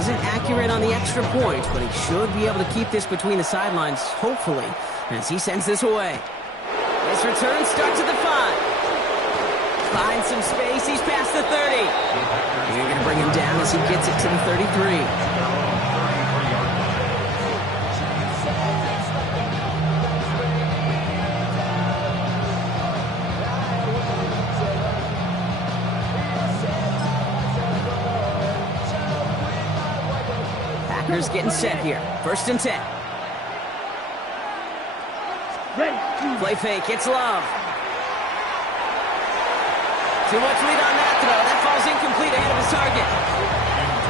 Wasn't accurate on the extra point, but he should be able to keep this between the sidelines, hopefully, as he sends this away. This return starts at the 5. Finds some space, he's past the 30. You're going to bring him down as he gets it to the 33. Packers getting set here. 1st and 10. Play fake, it's Love. Too much lead on that throw. That falls incomplete ahead of his target.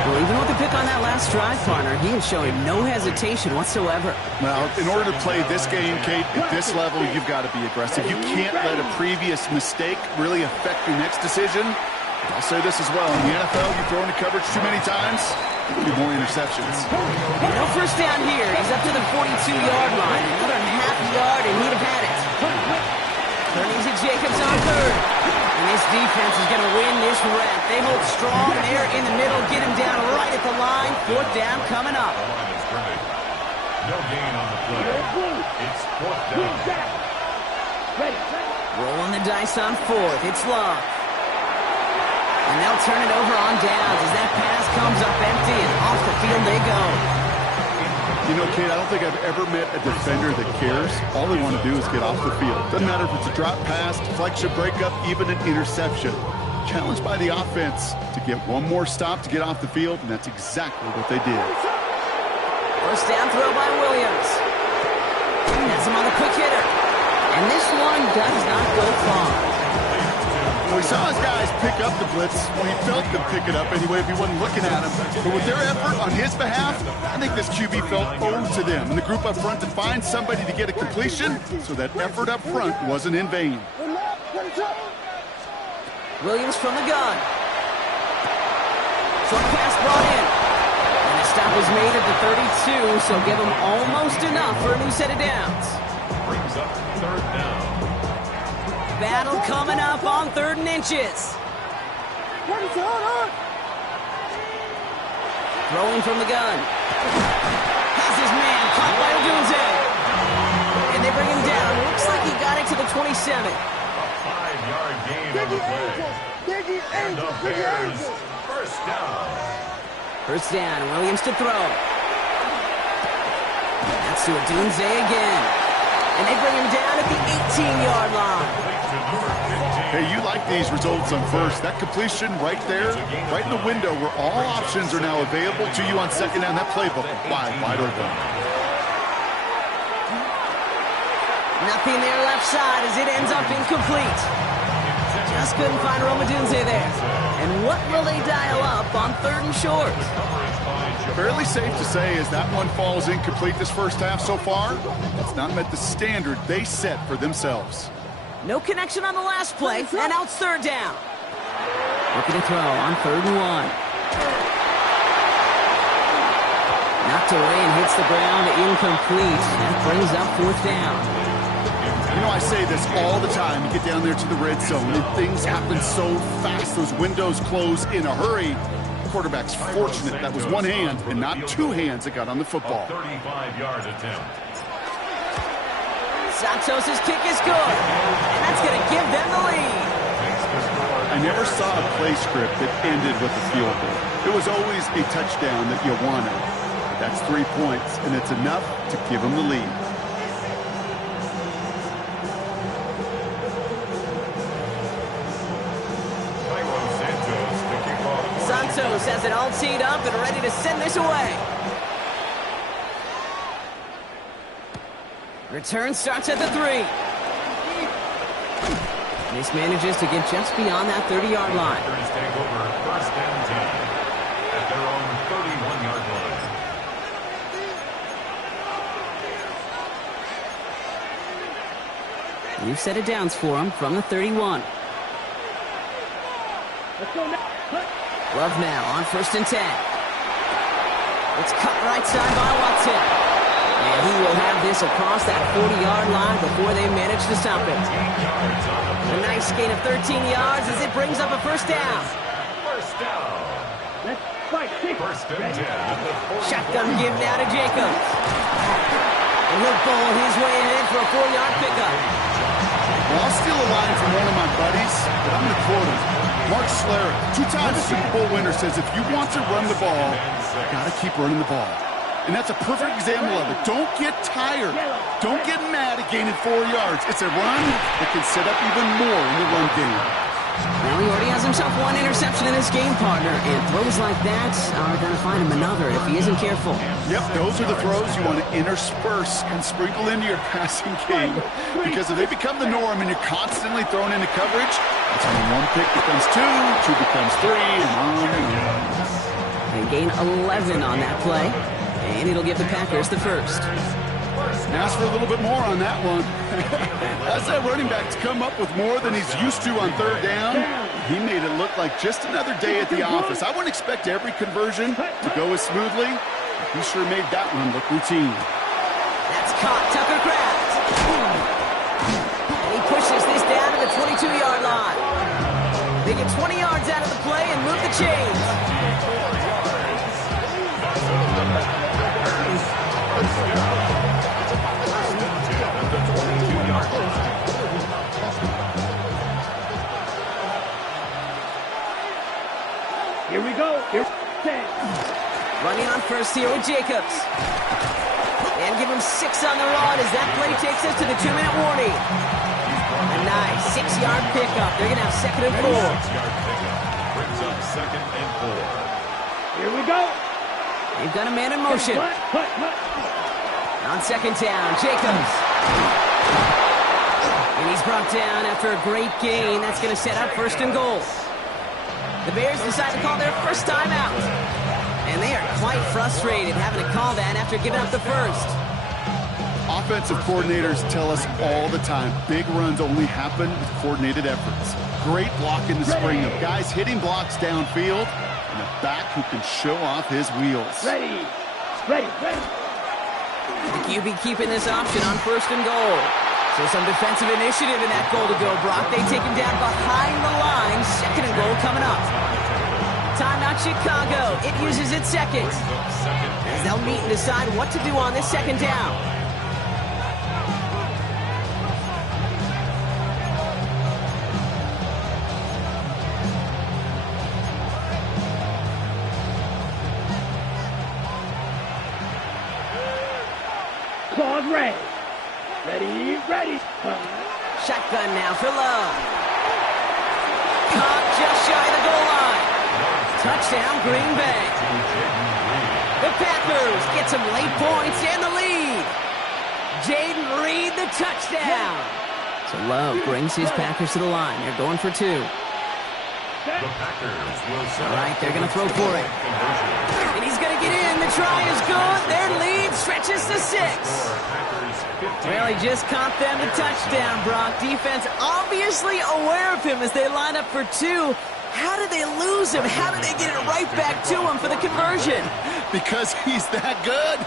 Well, even with the pick on that last drive, partner, he is showing no hesitation whatsoever. Well, in order to play this game, Kate, at this level, you've got to be aggressive. You can't let a previous mistake really affect your next decision. I'll say this as well. In the NFL, you throw into coverage too many times, there'll be more interceptions. No first down here. He's up to the 42-yard line. Another half yard, and he'd have had it. Turning to Jacobs on 3rd. And this defense is going to win this rep. They hold strong there in the middle, get him down right at the line. 4th down coming up. No gain on the play. It's 4th down. Rolling the dice on 4th. It's Love. And they'll turn it over on downs as that pass comes up empty, and off the field they go. You know, Kate, I don't think I've ever met a defender that cares. All they want to do is get off the field. Doesn't matter if it's a drop pass, deflection, breakup, even an interception. Challenged by the offense to get one more stop to get off the field, and that's exactly what they did. 1st down throw by Williams. Has him on the quick hitter. And this one does not go far. Well, we saw his guys pick up the blitz. Well, he felt them pick it up anyway if he wasn't looking at him. But with their effort on his behalf, I think this QB felt owed to them. And the group up front to find somebody to get a completion, so that effort up front wasn't in vain. Williams from the gun. Short pass brought in. And the stop was made at the 32, so give him almost enough for a new set of downs. Brings up 3rd down. Battle coming up on 3rd and inches. Throwing from the gun. Has his man caught by Odunze. And they bring him down. Looks like he got it to the 27. A 5-yard gain on the play. And the Bears, 1st down. 1st down, Williams to throw. That's to Odunze again. And they bring him down at the 18-yard line. Hey, you like these results on 1st. That completion right there, right in the window where all options are now available to you on 2nd down. That playbook wide open. Nothing there left side as it ends up incomplete. Just couldn't find Odunze there. And what will they dial up on 3rd and short? Fairly safe to say as that one falls incomplete this 1st half so far, it's not met the standard they set for themselves. No connection on the last play, and now it's 3rd down. Looking to throw on 3rd and 1. Knocked away and hits the ground, incomplete. That brings up 4th down. You know, I say this all the time. You get down there to the red zone, and things happen so fast. Those windows close in a hurry. The quarterback's fortunate that was one hand and not two hands that got on the football. A 35-yard attempt. Santos' kick is good, and that's going to give them the lead. I never saw a play script that ended with a field goal. It was always a touchdown that you wanted. But that's 3 points, and it's enough to give them the lead. Santos has it all teed up and ready to send this away. Return starts at the 3. This manages to get just beyond that 30-yard line. Take over 1st and 10 at their own 31-yard line. We've set it downs for him from the 31. Love now on 1st and 10. It's cut right side by Watson. And he will have this across that 40-yard line before they manage to stop it. A nice gain of 13 yards as it brings up a 1st down. 1st down. First and 10 at the 40. Shotgun give now to Jacobs. And he'll bowl his way ahead for a 4-yard pickup. Well, I'll steal a line from one of my buddies, but I'm going to quote him. Mark Schlereth, 2-time Super Bowl winner, says if you want to run the ball, you got to keep running the ball. And that's a perfect example of it. Don't get tired. Don't get mad at gaining 4 yards. It's a run that can set up even more in the run game. Well, he already has himself 1 interception in this game, partner, and throws like that are going to find him another if he isn't careful. Yep, those are the throws you want to intersperse and sprinkle into your passing game, because if they become the norm and you're constantly thrown into coverage, that's when 1 pick becomes 2, 2 becomes 3, and on and on. They gain 11 on that play, and it'll give the Packers the first. And ask for a little bit more on that one. As that running back's come up with more than he's used to on 3rd down, he made it look like just another day at the office. I wouldn't expect every conversion to go as smoothly, but he sure made that one look routine. That's caught, Tucker Kraft. And he pushes this down to the 22-yard line. They get 20 yards out of the play and move the chains. Here we go. Running on first here with Jacobs. And give him 6 on the run as that play takes us to the 2-minute warning. A nice 6-yard pickup. They're going to have 2nd and 4. 6-yard pickup brings up 2nd and 4. Here we go. They've got a man in motion. On 2nd down, Jacobs. And he's brought down after a great gain. That's going to set up 1st and goal. The Bears decide to call their first timeout. And they are quite frustrated having to call that after giving up the first. Offensive coordinators tell us all the time, big runs only happen with coordinated efforts. Great block in the spring of guys hitting blocks downfield and a back who can show off his wheels. Ready. The QB keeping this option on 1st and goal. So some defensive initiative in that goal to go, Brock. They take him down behind the line. 2nd and goal coming up. Timeout Chicago. It uses its 2nd. As they'll meet and decide what to do on this 2nd down. Claws ready. Ready. Shotgun now for Love. Caught just shy of the goal line. Touchdown, Green Bay. The Packers get some late points and the lead. Jaden Reed, the touchdown. So Love brings his Packers to the line. They're going for 2. The Packers will set All right, they're going to throw for it. And he's going to get in. The try is good. Their lead stretches to 6. Well, he just caught them the touchdown, Brock. Defense obviously aware of him as they line up for 2. How did they lose him? How did they get it right back to him for the conversion? Because he's that good.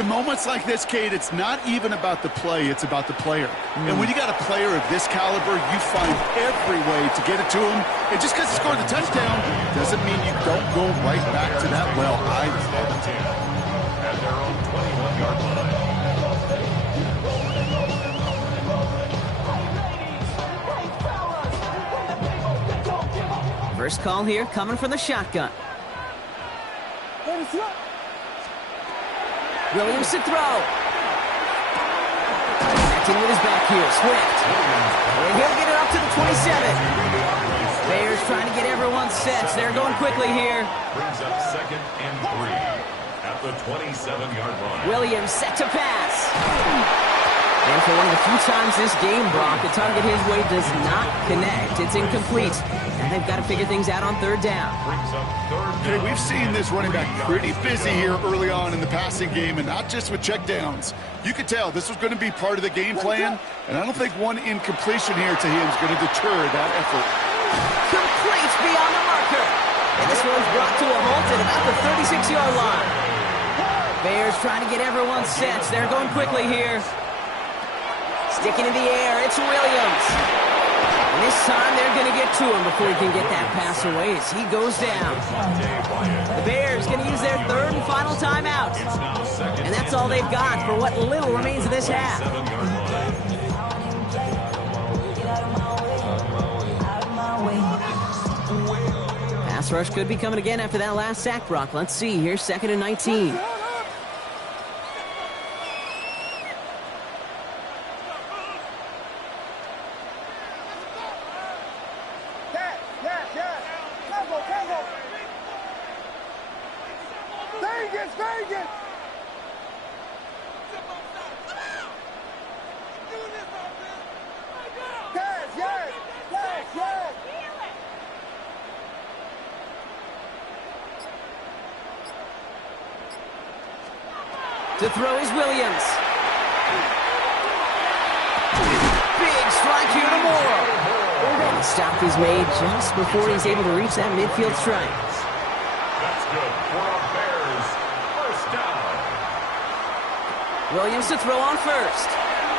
In moments like this, Kate, it's not even about the play, it's about the player. And when you got a player of this caliber, you find every way to get it to him. And just because he scored the touchdown doesn't mean you don't go right back to that well either. At their own 21-yard line. First call here coming from the shotgun. Williams to throw. Connecting with his back here, Swift. And he'll get it up to the 27. Bears trying to get everyone set. They're going quickly here. Brings up 2nd and 3 at the 27-yard line. Williams set to pass. And for one of the few times this game, Brock, the target his way does not connect. It's incomplete. And they've got to figure things out on 3rd down. Brings up 3rd Hey, down. we've seen this running back pretty busy here early on in the passing game, and not just with checkdowns. You could tell this was going to be part of the game plan, and I don't think one incompletion here to him is going to deter that effort. Complete beyond the marker. And this one's brought to a halt at about the 36-yard line. Bears trying to get everyone set. They're going quickly here. Sticking in the air, it's Williams. And this time they're going to get get to him before he can get that pass away as he goes down. The Bears going to use their third and final timeout. And that's all they've got for what little remains of this half. Pass rush could be coming again after that last sack, Brock. Let's see here, 2nd and 19. To throw is Williams. Big strike here to Morrow. The stop is made just before he's able to reach that midfield strike. That's good for our Bears. First down. Williams to throw on first.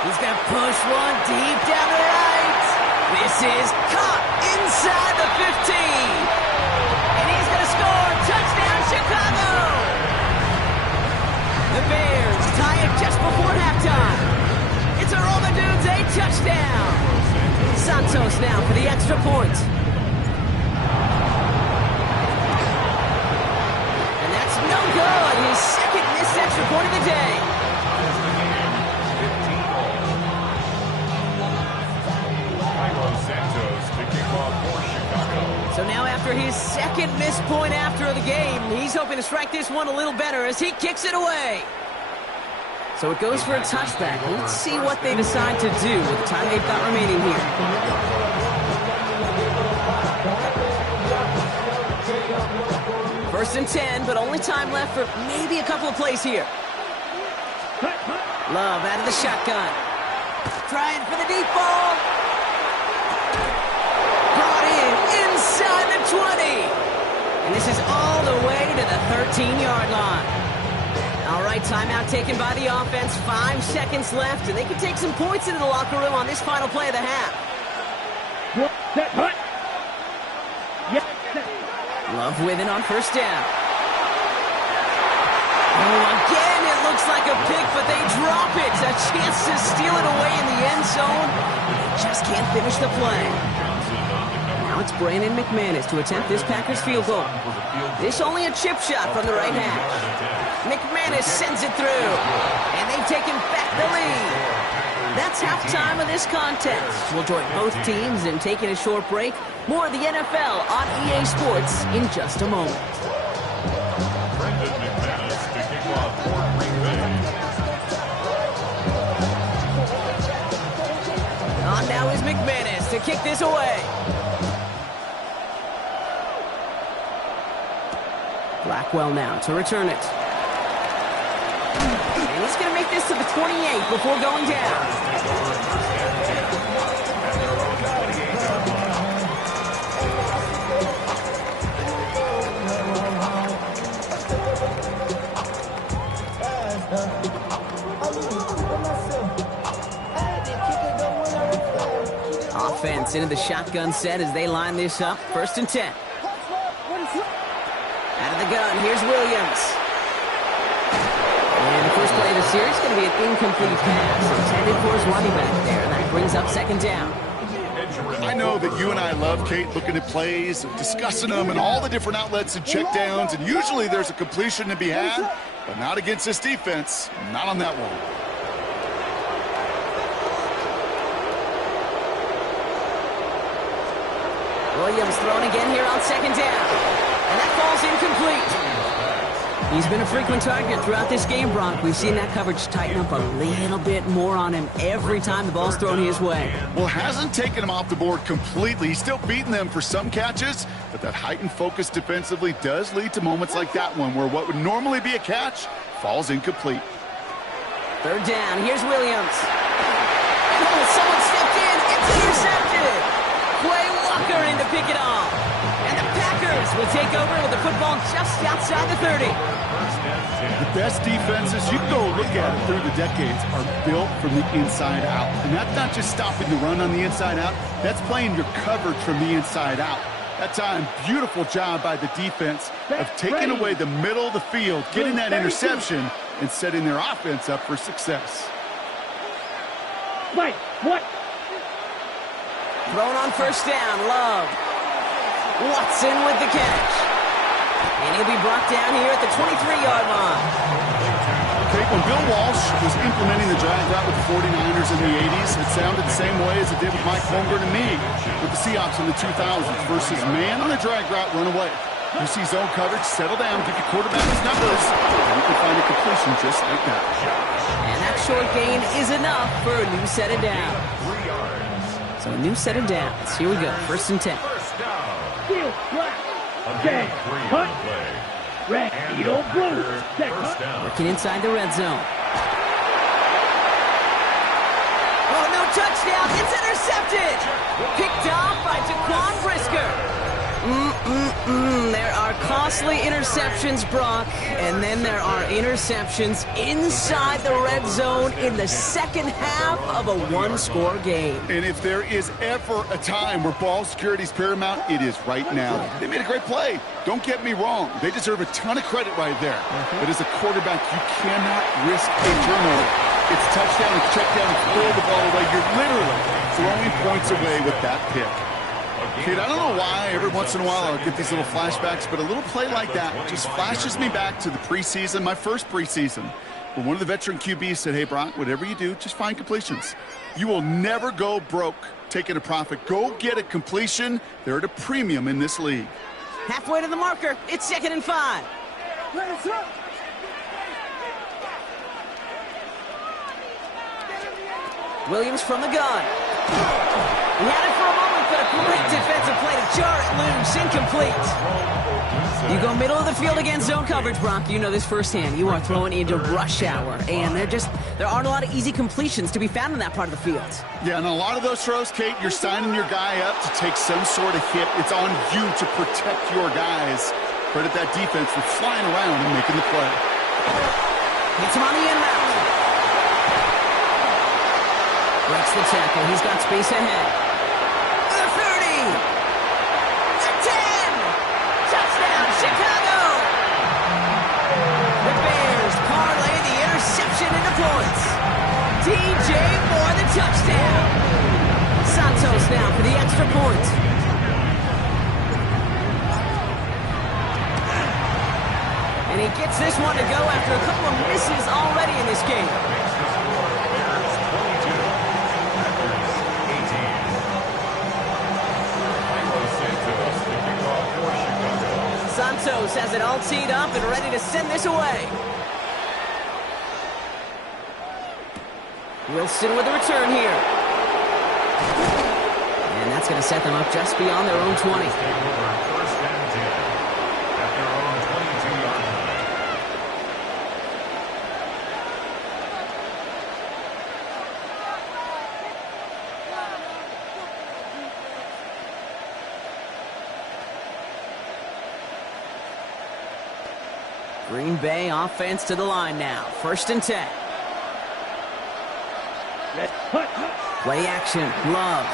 He's going to push one deep down the right. This is caught inside the 15. And he's going to score. Touchdown, Chicago. The Bears tie it just before halftime. It's a roll the dudes, a touchdown. Santos now for the extra point. And that's no good. His second missed extra point of the day. So now after his second missed point after the game, he's hoping to strike this one a little better as he kicks it away. So it goes for a touchback. Let's see what they decide to do with the time they've got remaining here. First and 10, but only time left for maybe a couple of plays here. Love out of the shotgun. Trying for the deep ball. Brought in inside the 20. And this is all the way to the 13-yard line. All right, timeout taken by the offense. 5 seconds left, and they can take some points into the locker room on this final play of the half. Love with it on first down. Oh, again, it looks like a pick, but they drop it. A chance to steal it away in the end zone. They just can't finish the play. Now it's Brandon McManus to attempt this Packers field goal. This only a chip shot from the right hash. McManus sends it through, and they've taken back the lead. That's halftime of this contest. We'll join both teams in taking a short break. More of the NFL on EA Sports in just a moment. Brandon McManus to kick off for Green Bay. On now is McManus to kick this away. Blackwell now to return it. And he's going to make this to the 28 before going down. Offense into the shotgun set as they line this up. First and 10. Out of the gun, here's Williams. And the first play of the series is going to be an incomplete pass intended for his running back there. And that brings up second down. I know that you and I love, Kate, looking at plays, discussing them, and all the different outlets and checkdowns, and usually there's a completion to be had, but not against this defense. Not on that one. Williams thrown again here on second down. And that falls incomplete. He's been a frequent target throughout this game, Brock. We've seen that coverage tighten up a little bit more on him every time the ball's thrown his way. Well, hasn't taken him off the board completely. He's still beating them for some catches, but that heightened focus defensively does lead to moments like that one where what would normally be a catch falls incomplete. Third down, here's Williams. Oh, someone stepped in. It's intercepted. Quay Walker in to pick it off. And the Packers will take take over with the football just outside the 30. The best defenses, you can go look at it through the decades, are built from the inside out. And that's not just stopping the run on the inside out, that's playing your coverage from the inside out. That time, beautiful job by the defense of taking away the middle of the field, getting that interception, and setting their offense up for success. Wait, what? Thrown on first down, Love. Watson with the catch. And he'll be brought down here at the 23-yard line. Okay, when Bill Walsh was implementing the drag route with the 49ers in the 80s, it sounded the same way as it did with Mike Holmgren and me with the Seahawks in the 2000s versus man on a drag route, run away. You see zone coverage, settle down, give your quarterback his numbers, and you can find a completion just like that. And that short gain is enough for a new set of downs. So a new set of downs. Here we go, 1st and 10. Field, black. Dead. Cut. Red. Field, blue. Dead. Cut. Working inside the red zone. Oh, no touchdown. It's intercepted. Picked off by Jaquan Brisker. There are costly interceptions, Brock, and then there are interceptions inside the red zone in the second half of a one-score game. And if there is ever a time where ball security is paramount, it is right now. They made a great play. Don't get me wrong. They deserve a ton of credit right there. But as a quarterback, you cannot risk a turnover. It's touchdown and check down and throw the ball away. You're literally throwing points away with that pick. Kid, I don't know why every once in a while I'll get these little flashbacks, but a little play like that just flashes me back to the preseason, my first preseason, where one of the veteran QBs said, hey, Brock, whatever you do, just find completions. You will never go broke taking a profit. Go get a completion. They're at a premium in this league. Halfway to the marker. It's 2nd and 5. Williams from the gun. He had it for a moment, but a great defensive play to jar it loose. Incomplete. You go middle of the field against zone coverage, Brock. You know this firsthand. You are throwing into rush hour, and there aren't a lot of easy completions to be found in that part of the field. Yeah, and a lot of those throws, Kate, you're signing your guy up to take some sort of hit. It's on you to protect your guys. Credit that defense for flying around and making the play. Gets him on the inbound. Breaks the tackle. He's got space ahead. The 30. The 10. Touchdown, Chicago. The Bears parlay the interception into points. DJ Moore the touchdown. Santos now for the extra point. And he gets this one to go after a couple of misses already in this game. Santos has it all teed up and ready to send this away. Wilson with the return here. And that's going to set them up just beyond their own 20. Green Bay offense to the line now. 1st and 10. Play action. Love.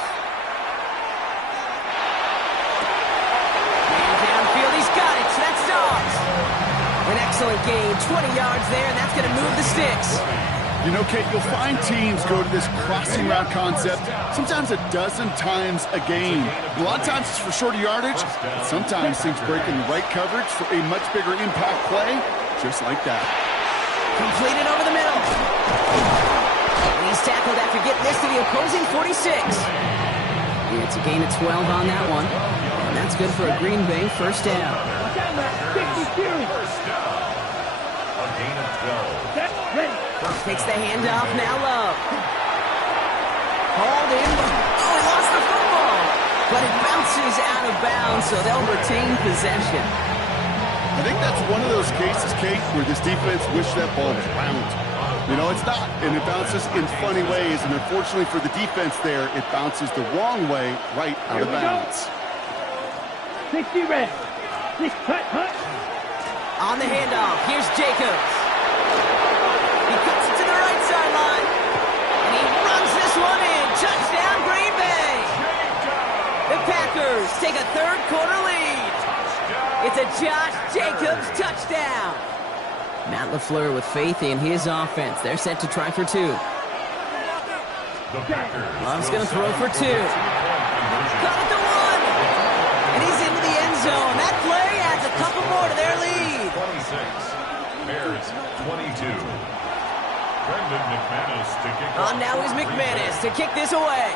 And downfield, he's got it. That's Dobbs. An excellent gain. 20 yards there, and that's going to move the sticks. You know, Kate, you'll find teams go to this crossing route concept sometimes a dozen times a game. A lot of times it's for shorter yardage, but sometimes teams break in the right coverage for a much bigger impact play, just like that. Completed over the middle. And he's tackled after getting this to the opposing 46. Yeah, it's a gain of 12 on that one. And that's good for a Green Bay 1st down. A gain of 12. Takes the handoff, now Love. Hauled in. Oh, he lost the football. But it bounces out of bounds, so they'll retain possession. I think that's one of those cases, Kate, where this defense wished that ball was round. You know, it's not, and it bounces in funny ways, and unfortunately for the defense there, it bounces the wrong way right out of bounds. 60 red. On the handoff, here's Jacobs. He cuts it to the right sideline. And he runs this one in. Touchdown, Green Bay. The Packers take a third-quarter lead. It's a Josh Jacobs touchdown. Matt LaFleur with faith in his offense. They're set to try for two. Love's going to throw for two. Caught at the one. And he's into the end zone. That play adds a couple more to their lead. 26. Bears 22. Brendan McManus to kick off. Now is McManus to kick this away.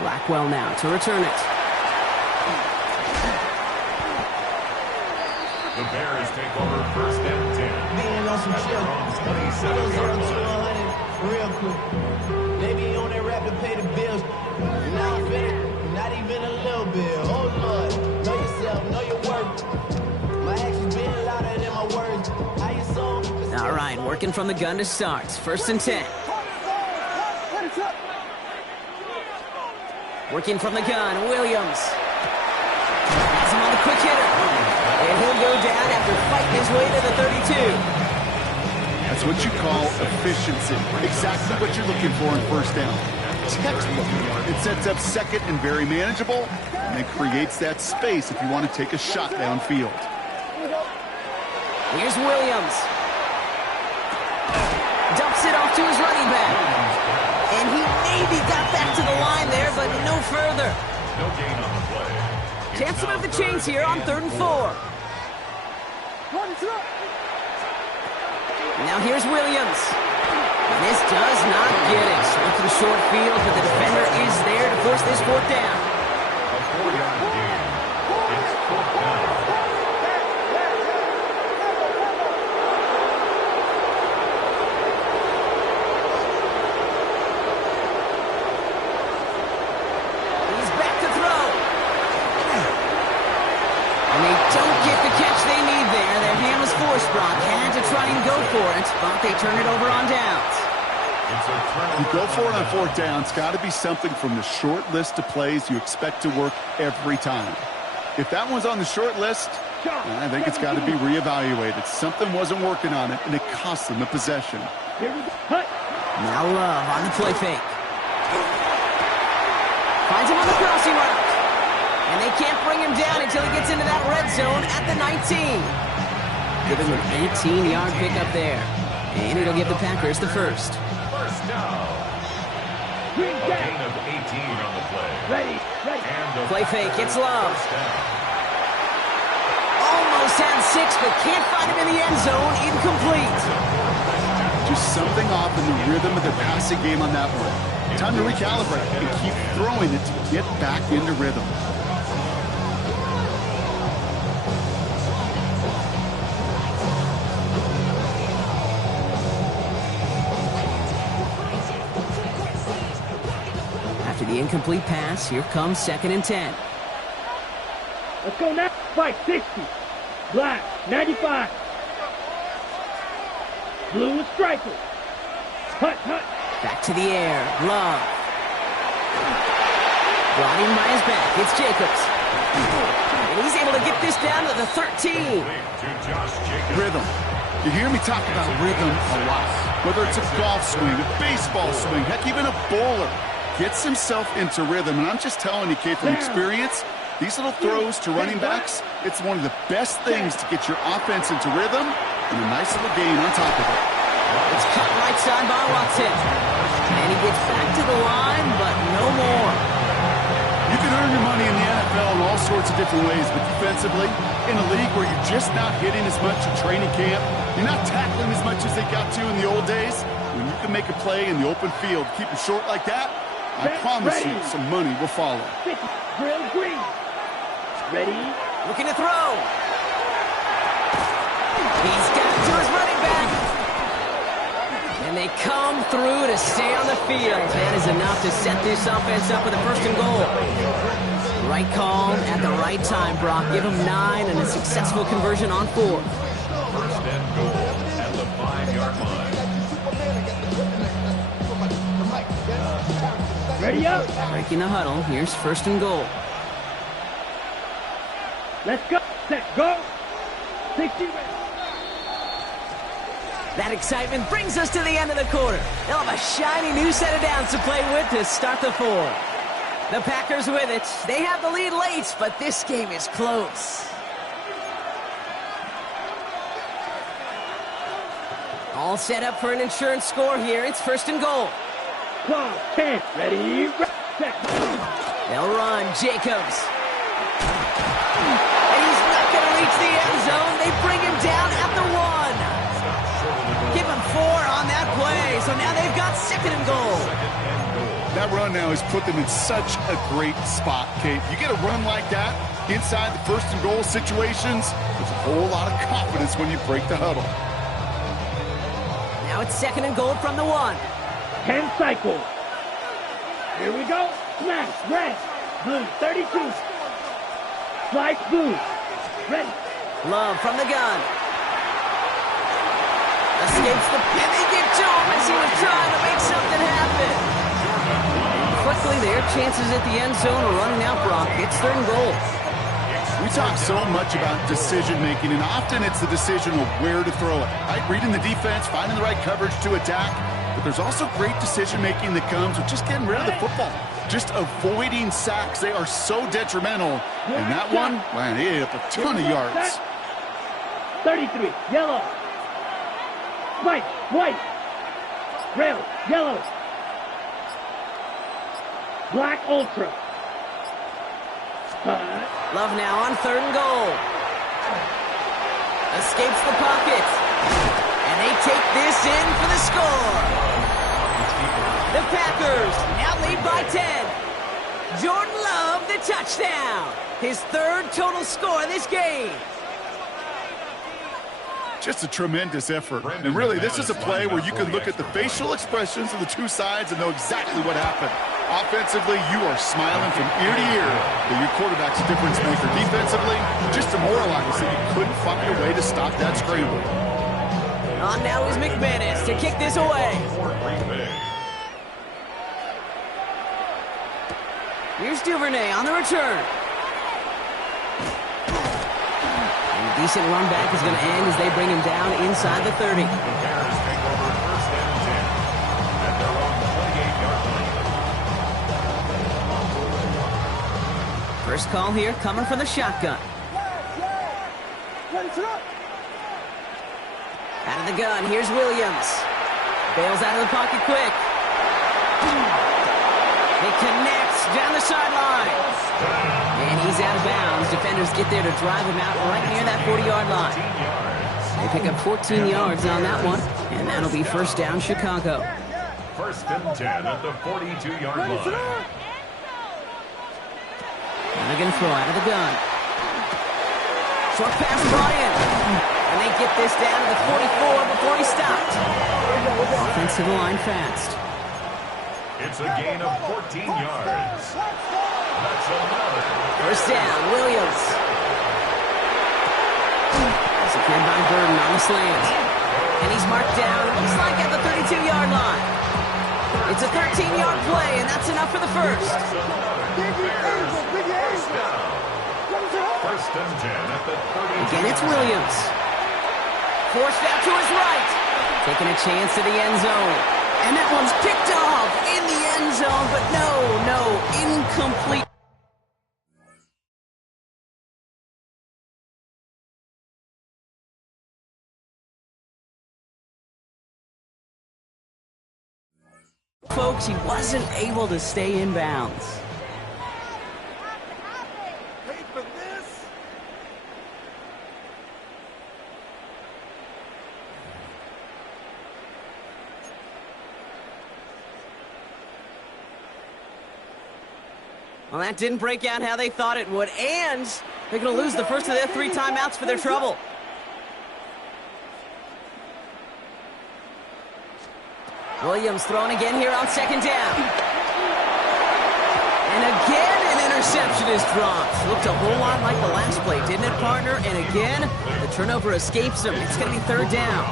Blackwell now to return it. The Bears take over first and 10. Being on some chill. 27-yard line. Real quick. Maybe on that rap to pay the bills. Not finished. Not even a little bit. Oh, Lord. Know yourself. Know your worth. My actions being louder than my words. How you soul? All right, working from the gun to start. First and 10. Working from the gun, Williams. Has him on the quick hitter. And he'll go down after fighting his way to the 32. That's what you call efficiency. Exactly what you're looking for in first down. Textbook. It sets up second and very manageable, and it creates that space if you want to take a shot downfield. Here's Williams. Dumps it off to his running back. And he maybe got back to the line there, but no further. No gain on the play. Chance to move the chains here on 3rd and 4. Now here's Williams. And this does not get it. Looking short field, but the defender is there to force this fourth down. A 4-yard gain. It's fourth down. He's back to throw. And they don't get the catch they need there. Their hand was forced. Brock had to try and go for it, but they turn it over on downs. You go for it on fourth down. It's got to be something from the short list of plays you expect to work every time. If that one's on the short list, I think it's got to be reevaluated. Something wasn't working on it, and it cost them a possession. Now Love on the play fake. Finds him on the crossing route. And they can't bring him down until he gets into that red zone at the 19. Give him an 18-yard pickup there. And it'll give the Packers the first. First down. A gain of 18 on the play. Ready. And the Play fake, it's Love. first down. Almost had 6, but can't find him in the end zone. Incomplete. Just something off in the rhythm of the passing game on that one. Time to recalibrate and keep throwing it to get back into rhythm. After the incomplete pass, here comes 2nd and 10. Let's go now. White 60. Black 95. Blue is striker. Hut. Back to the air. Love. Brought in by his back. It's Jacobs. And he's able to get this down to the 13. To Josh Jacobs. Rhythm. You hear me talk about rhythm a lot. Whether it's a golf swing, a baseball swing, heck, even a bowler gets himself into rhythm. And I'm just telling you, kid, from experience, these little throws to running backs, it's one of the best things to get your offense into rhythm and a nice little gain on top of it. It's cut right side by Watson. And he gets back to the line, but no more. You can earn your money in the NFL in all sorts of different ways, but defensively, in a league where you're just not hitting as much at training camp, you're not tackling as much as they got to in the old days, when you can make a play in the open field, keep it short like that, I promise you some money will follow. Grill green. Ready. Looking to throw. He's got it to his running back. And they come through to stay on the field. That is enough to set this offense up with a 1st and goal. Right call at the right time, Brock. Give him 9 and a successful conversion on 4. 1st and goal at the 5-yard line. Ready up. Breaking the huddle. Here's first and goal. Let's go. Set. Go. 60. That excitement brings us to the end of the quarter. They'll have a shiny new set of downs to play with to start the fourth. The Packers with it. They have the lead late, but this game is close. All set up for an insurance score here. It's first and goal. 12, 10. Ready. Set. They'll run. Jacobs. And he's not going to reach the end zone. They bring him down at the 1. Give him 4 on that play. So now they've got second and goal. That run now has put them in such a great spot, Kate. You get a run like that inside the first and goal situations, there's a whole lot of confidence when you break the huddle. Now it's second and goal from the 1. 10 cycles. Here we go. Smash. Red. Blue. 32. Slice blue. Ready. Love from the gun. Escapes the pin. They get to him as he was trying to make something happen. Quickly, their chances at the end zone are running out, Brock. It's third and goal. We talk so much about decision-making, and often it's the decision of where to throw it. Right? Reading the defense, finding the right coverage to attack. But there's also great decision-making that comes with just getting rid of the football. Just avoiding sacks. They are so detrimental. And that one, man, he hit up a ton of yards. 33. Yellow. White. White. Red. Yellow. Black Ultra. Love now on third and goal. Escapes the pocket. And they take this in for the score. The Packers now lead by 10. Jordan Love, the touchdown. His third total score this game. Just a tremendous effort. And really, this is a play where you can look at the facial expressions of the two sides and know exactly what happened. Offensively, you are smiling from ear to ear that your quarterback's a difference maker. Defensively, just demoralized that you couldn't find a way to stop that scramble. On now is McManus to kick this away. Here's Duvernay on the return. A decent run back is going to end as they bring him down inside the 30. The Bears take over first and 10 at their own 28-yard line. First call here coming from the shotgun. Out of the gun, here's Williams. Bails out of the pocket quick. It connects down the sideline. And he's out of bounds. Defenders get there to drive him out right near that 40-yard line. They pick up 14 yards on that one, and that'll be first down Chicago. First and 10 at the 42-yard line. And they're going to throw out of the gun. Short pass brought in. And they get this down to the 44 before he stopped. Offensive line fast. It's a gain of 14 yards. That's another. First down, Williams. Secured by Burden on the slant. And he's marked down, looks like at the 32-yard line. It's a 13-yard play, and that's enough for the first. First and 10 at the 32. Again, it's Williams. Forced out to his right. Taking a chance to the end zone. And that one's picked off in the end zone, but no, incomplete. Folks, he wasn't able to stay in bounds. Well, that didn't break out how they thought it would, and they're going to lose the first of their 3 timeouts for their trouble. Williams throwing again here on second down. And again, an interception is dropped. Looked a whole lot like the last play, didn't it, partner? And again, the turnover escapes him. It's going to be third down.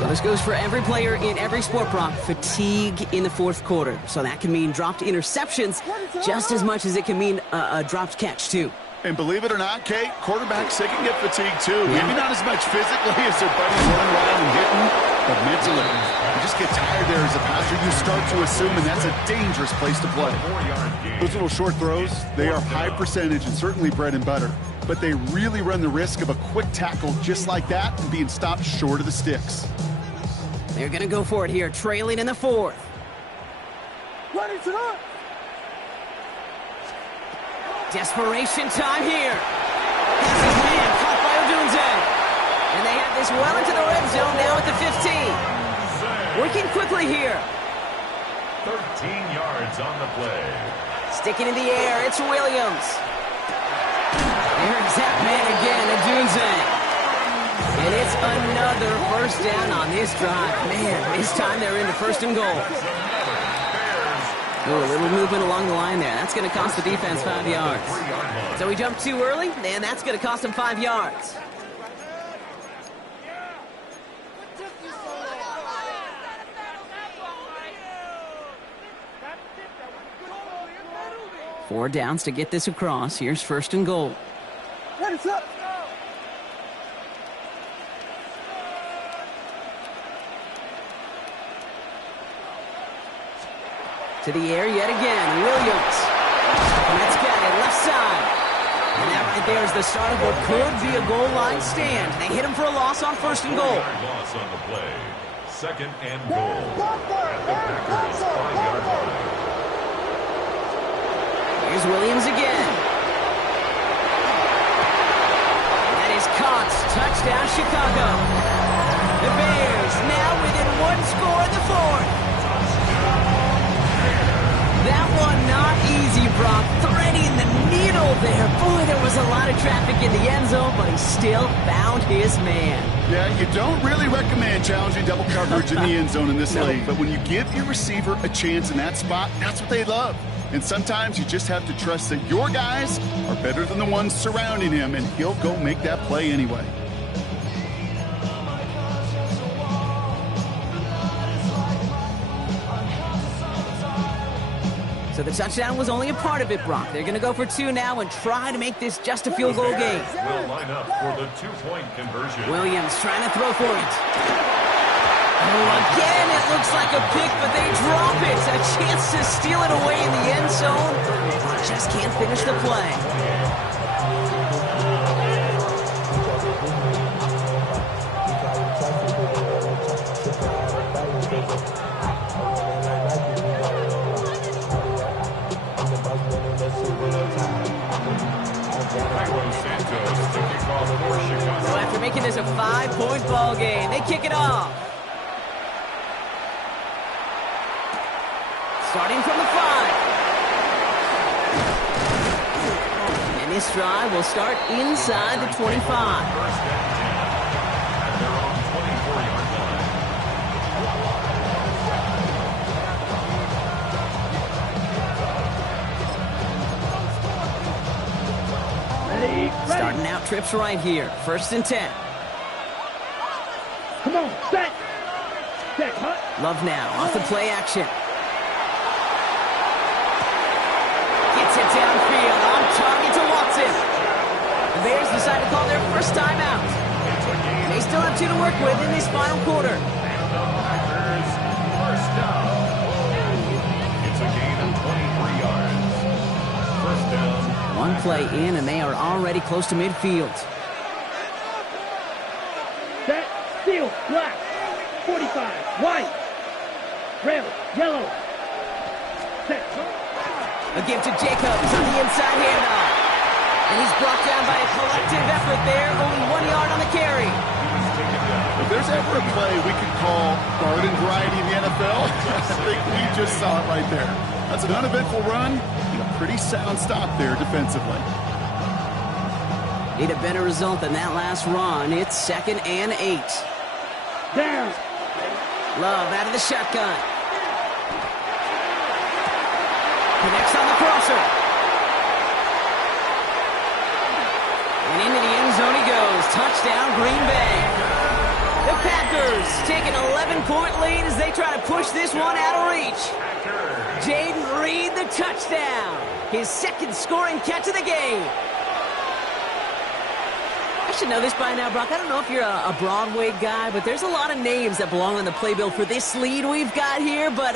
So this goes for every player in every sport, Brock. Fatigue in the fourth quarter. So that can mean dropped interceptions just as much as it can mean a dropped catch, too. And believe it or not, Kate, quarterbacks, they can get fatigued, too. Yeah. Maybe not as much physically as their buddies running around and hitting, but mentally. You just get tired there as a passer. You start to assume, and that's a dangerous place to play. Those little short throws, they are high percentage and certainly bread and butter. But they really run the risk of a quick tackle just like that and being stopped short of the sticks. They're going to go for it here, trailing in the fourth. Run it up. Desperation time here. Passing man caught by Odunze. And they have this well into the red zone now at the 15. Working quickly here. 13 yards on the play. Sticking in the air, it's Williams. There's that man again, Odunze. And it's another first down on this drive. Man, this time they're into first and goal. Oh, a little movement along the line there. That's going to cost the defense 5 yards. So we jumped too early, and that's going to cost them 5 yards. Four downs to get this across. Here's first and goal. Hands up. To the air yet again, Williams. And that's got it, left side. And that right there is the start of what could be a goal line stand. They hit him for a loss on first and goal. Loss on the play. Second and goal. At the Packers' 5-yard line. Here's Williams again. And that is caught. Touchdown, Chicago. The Bears now within one score in the fourth. That one not easy, Brock. Threading the needle there. Boy, there was a lot of traffic in the end zone, but he still found his man. Yeah, you don't really recommend challenging double coverage in the end zone in this league, but when you give your receiver a chance in that spot, that's what they love. And sometimes you just have to trust that your guys are better than the ones surrounding him, and he'll go make that play anyway. So the touchdown was only a part of it, Brock. They're going to go for two now and try to make this just a field goal game. Will line up for the two-point conversion. Williams trying to throw for it. Oh, again, it looks like a pick, but they drop it. A chance to steal it away in the end zone. Just can't finish the play. So after making this a 5-point ball game, they kick it off. Starting from the 5. And this drive will start inside the 25. First and 10 at their own 24-yard line. Starting out trips right here. First and 10. Come on, set. Set, hut. Love now off the play action. Gets it downfield on target to Watson. The Bears decide to call their first timeout. They still have 2 to work with in this final quarter. Packers first down. It's a gain of 23 yards. First down. One play in, and they are already close to midfield. Set, steel, black. 45, white. Red, yellow. Set. A give to Jacobs on the inside handoff. And he's brought down by a collective effort there. Only 1 yard on the carry. If there's ever a play we could call garden variety in the NFL, I think we just saw it right there. That's an uneventful run and a pretty sound stop there defensively. Need a better result than that last run. It's 2nd and 8. Down. Love out of the shotgun. Connects on the crosser. And into the end zone he goes. Touchdown, Green Bay. The Packers take an 11-point lead as they try to push this one out of reach. Jaden Reed, the touchdown. His second scoring catch of the game. I should know this by now, Brock. I don't know if you're a Broadway guy, but there's a lot of names that belong on the playbill for this lead we've got here, but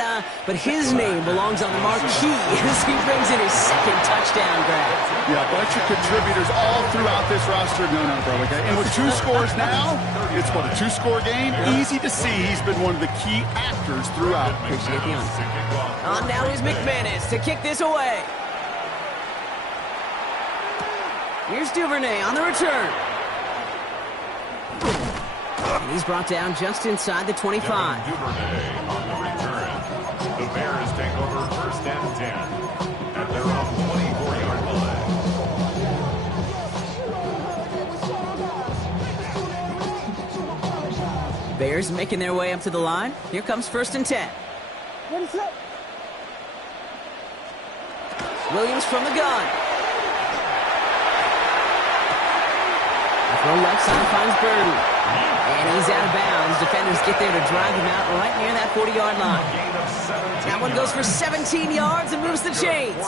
his name belongs on the marquee as he brings in his second touchdown grab. Yeah, a bunch of contributors all throughout this roster. No, Broadway guy. And with 2 scores now, it's what, a 2-score game? Easy to see he's been one of the key actors throughout. Appreciate the honor. On now is McManus to kick this away. Here's Duvernay on the return. And he's brought down just inside the 25. Duvernay on the return. The Bears take over first and 10 at their own 24-yard line. Bears making their way up to the line. Here comes first and 10. Williams from the gun. Throw left side finds Burden. And he's out of bounds. Defenders get there to drive him out right near that 40-yard line. That one goes for 17 yards and moves the chains.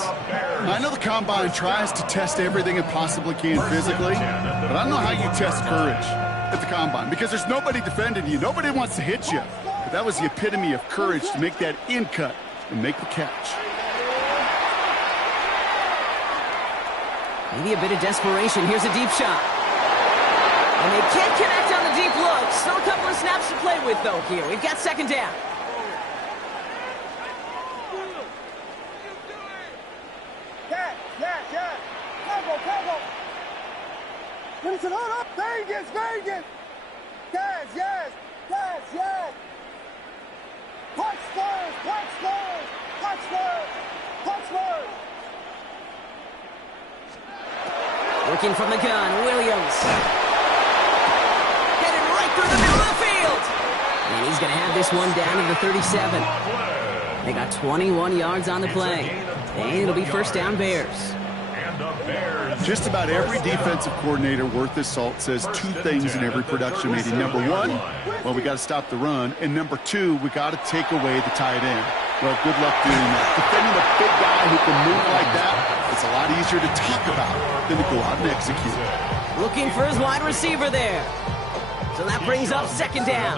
I know the Combine tries to test everything it possibly can physically, but I don't know how you test courage at the Combine because there's nobody defending you. Nobody wants to hit you. But that was the epitome of courage to make that in cut and make the catch. Maybe a bit of desperation. Here's a deep shot. And they can't connect on the deep look. Still a couple of snaps to play with, though, here. We've got second down. Yeah. Cover. Finish it on up. Vegas. Yes. Punch first. Working from the gun, Williams. Headed right through the middle of the field. And he's going to have this one down to the 37. They got 21 yards on the play. And it'll be first down Bears. Just about every defensive coordinator worth his salt says 2 things in every production meeting. Number 1, well, we got to stop the run. And number 2, we got to take away the tight end. Well, good luck doing that. Defending a big guy who can move like that, it's a lot easier to talk about than to go out and execute. Looking for his wide receiver there. So that brings up second down.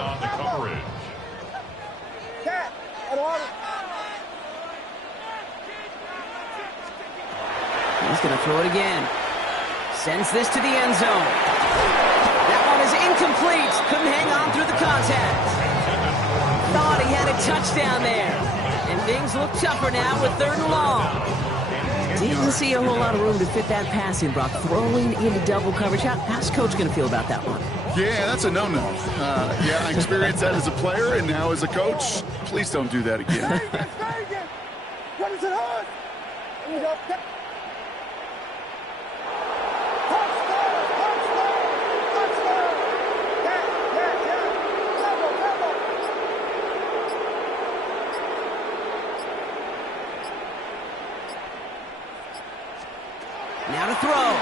He's going to throw it again. Sends this to the end zone. That one is incomplete. Couldn't hang on through the contact. Thought he had a touchdown there. And things look tougher now with 3rd and long. Didn't see a whole lot of room to fit that pass in, Brock. Throwing into double coverage. How's Coach going to feel about that one? Yeah, that's a no-no. Yeah, I experienced that as a player and now as a coach. Please don't do that again. What is it on? Now to throw.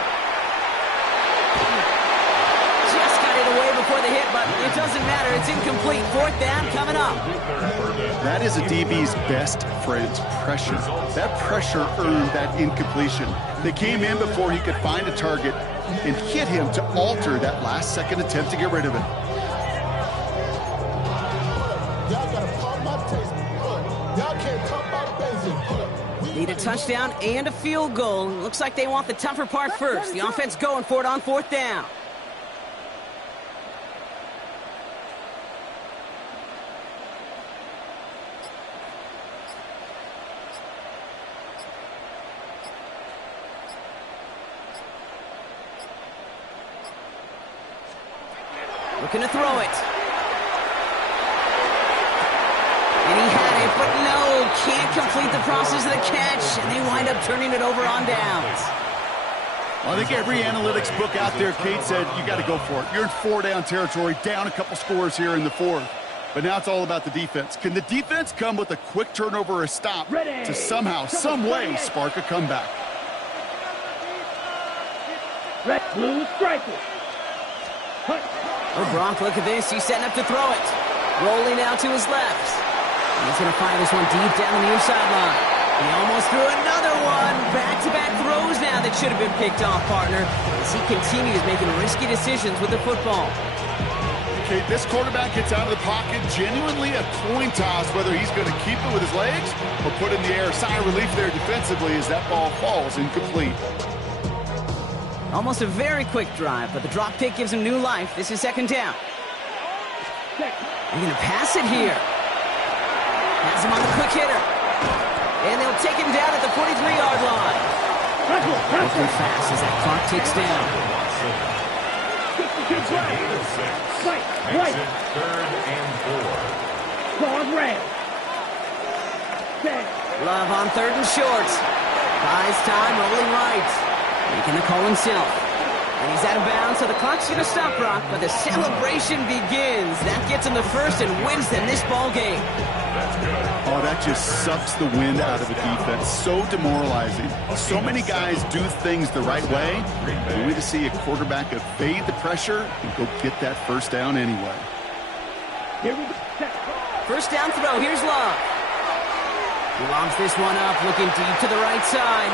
Just got it away before the hit, but it doesn't matter. It's incomplete. 4th down coming up. That is a DB's best friend, pressure. That pressure earned that incompletion. They came in before he could find a target and hit him to alter that last-second attempt to get rid of it. Y'all got to pump my taste. Y'all can't pump my basic. Need a touchdown and a field goal. Looks like they want the tougher part first. The offense going for it on 4th down. Looking to throw it. And he had it, but no, can't complete the process of the catch, and they wind up turning it over on downs. Well, I think every analytics book out there, Kate, said you got to go for it. You're in 4-down territory, down a couple scores here in the 4th. But now it's all about the defense. Can the defense come with a quick turnover or a stop to somehow, some way, spark a comeback? Red, blue, stripers. Punch. Oh, Brock, look at this. He's setting up to throw it. Rolling out to his left. And he's going to fire this one deep down the near sideline. He almost threw another one. Back-to-back throws now that should have been picked off, partner, as he continues making risky decisions with the football. Okay, this quarterback gets out of the pocket, genuinely a coin toss whether he's going to keep it with his legs or put it in the air. Sigh of relief there defensively as that ball falls incomplete. Almost a very quick drive, but the drop pick gives him new life. This is second down. They're going to pass it here. Has him on the quick hitter. And they'll take him down at the 43-yard line. Looking fast as that clock ticks down. Makes it 3rd and 4. Love on 3rd and short. Buys time, rolling right. Making the call himself. And he's out of bounds, so the clock's going to stop, Brock, but the celebration begins. That gets him the first and wins them this ball game. Oh, that just sucks the wind out of the defense. So demoralizing. So many guys do things the right way, only to see a quarterback evade the pressure and go get that first down anyway. First down throw, here's Love. He lobs this one up, looking deep to the right side.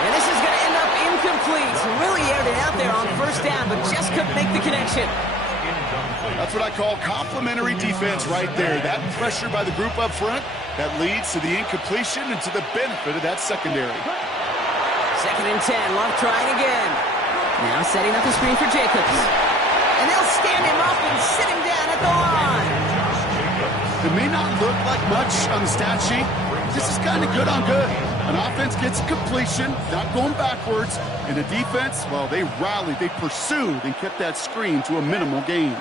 And this is going to end up incomplete. Really aired it out there on first down, but just couldn't make the connection. That's what I call complimentary defense right there. That pressure by the group up front, that leads to the incompletion and to the benefit of that secondary. 2nd and 10, Love trying again. Now setting up the screen for Jacobs. And they'll stand him up and sit him down at the line. It may not look like much on the stat sheet. This is kind of good on good. An offense gets completion, not going backwards. And the defense, well, they rallied, they pursued, and kept that screen to a minimal gain.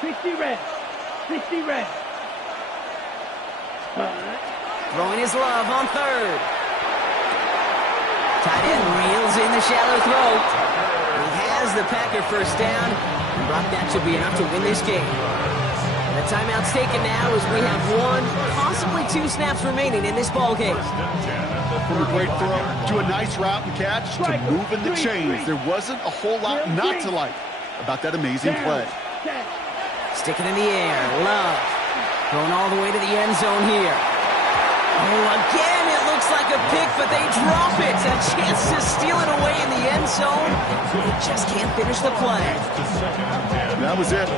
60 red. 60 red. Throwing his Love on 3rd. Tight end reels in the shallow throw. He has the Packer first down. And Brock, that should be enough to win this game. The timeout's taken now as we have 1, possibly 2 snaps remaining in this ball game. From a great throw to a nice route and catch to moving the chains. There wasn't a whole lot not to like about that amazing play. Sticking in the air, Love. Going all the way to the end zone here. Oh, again, it looks like a pick, but they drop it. A chance to steal it away in the end zone. They just can't finish the play. That was it.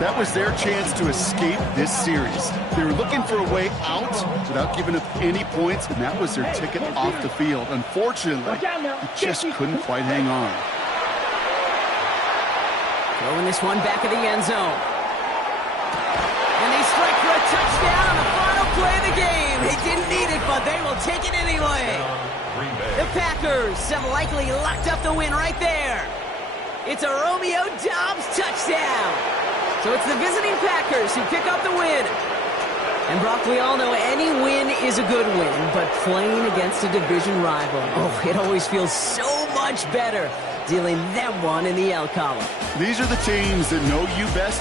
That was their chance to escape this series. They were looking for a way out without giving up any points, and that was their ticket off the field. Unfortunately, they just couldn't quite hang on. Throwing this one back of the end zone. And they strike for a touchdown on the final play of the game. They didn't need it, but they will take it anyway. The Packers have likely locked up the win right there. It's a Romeo Doubs touchdown. So it's the visiting Packers who pick up the win. And Brock, we all know any win is a good win, but playing against a division rival, oh, it always feels so much better dealing them one in the L column. These are the teams that know you best.